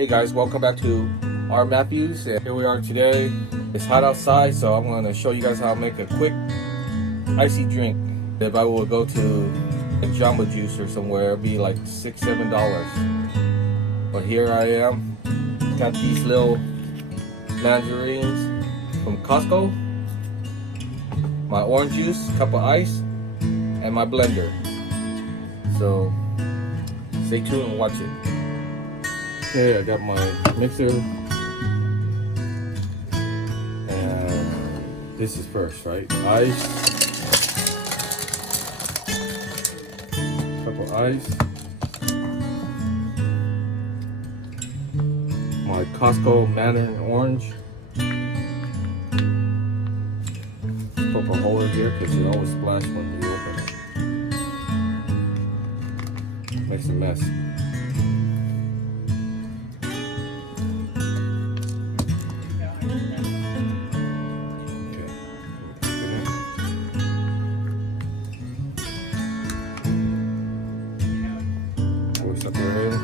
Hey guys, welcome back to our Matthews. And here we are today. It's hot outside, so I'm going to show you guys how to make a quick icy drink. If I would go to a Jamba Juice or somewhere, it'd be like $6-7. But here I am, got these little mandarins from Costco, my orange juice, cup of ice, and my blender. So stay tuned and watch it. Okay, I got my mixer, and this is first, right? Ice, cup of ice, my Costco mandarin orange. Poke a hole in here because it always splashes when you open it. Makes a mess. Stuff right here.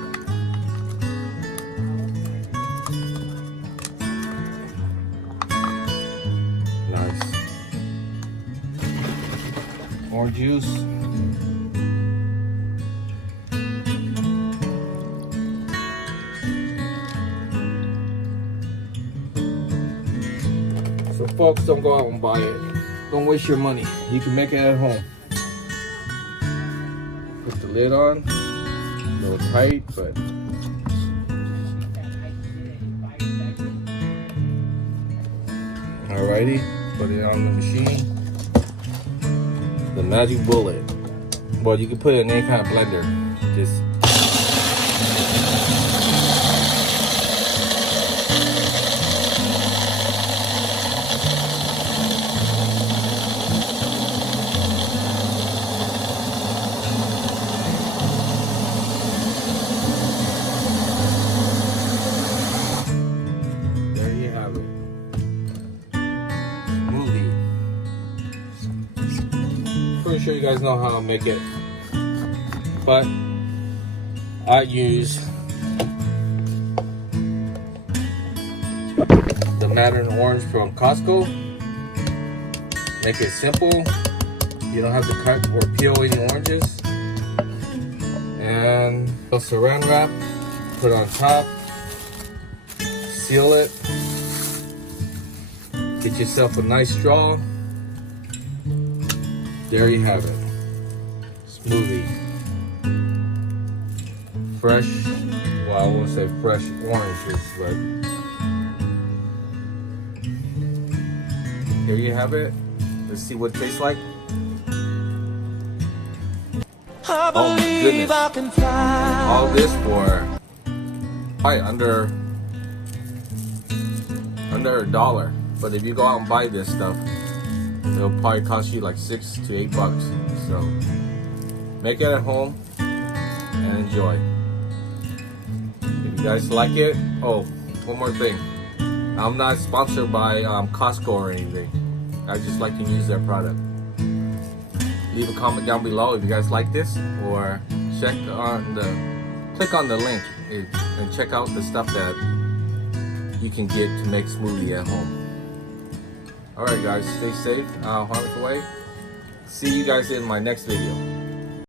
Nice. Orange juice. So folks, don't go out and buy it. Don't waste your money. You can make it at home. Put the lid on. A little tight, but alrighty, put it on the machine. The magic bullet. Well, you can put it in any kind of blender. Just smoothie. Pretty sure you guys know how to make it, but I use the mandarin orange from Costco. Make it simple. You don't have to cut or peel any oranges. And a saran wrap, put on top, seal it. Get yourself a nice straw. There you have it. Smoothie. Fresh, well, I won't say fresh oranges, but here you have it. Let's see what it tastes like. Oh my goodness. All this for probably under $1. But if you go out and buy this stuff, it'll probably cost you like $6 to $8. So make it at home and enjoy. If you guys like it, oh, one more thing. I'm not sponsored by Costco or anything. I just like to use their product. Leave a comment down below if you guys like this, or click on the link and check out the stuff that you can get to make smoothie at home. Alright guys, stay safe, harmless away. See you guys in my next video.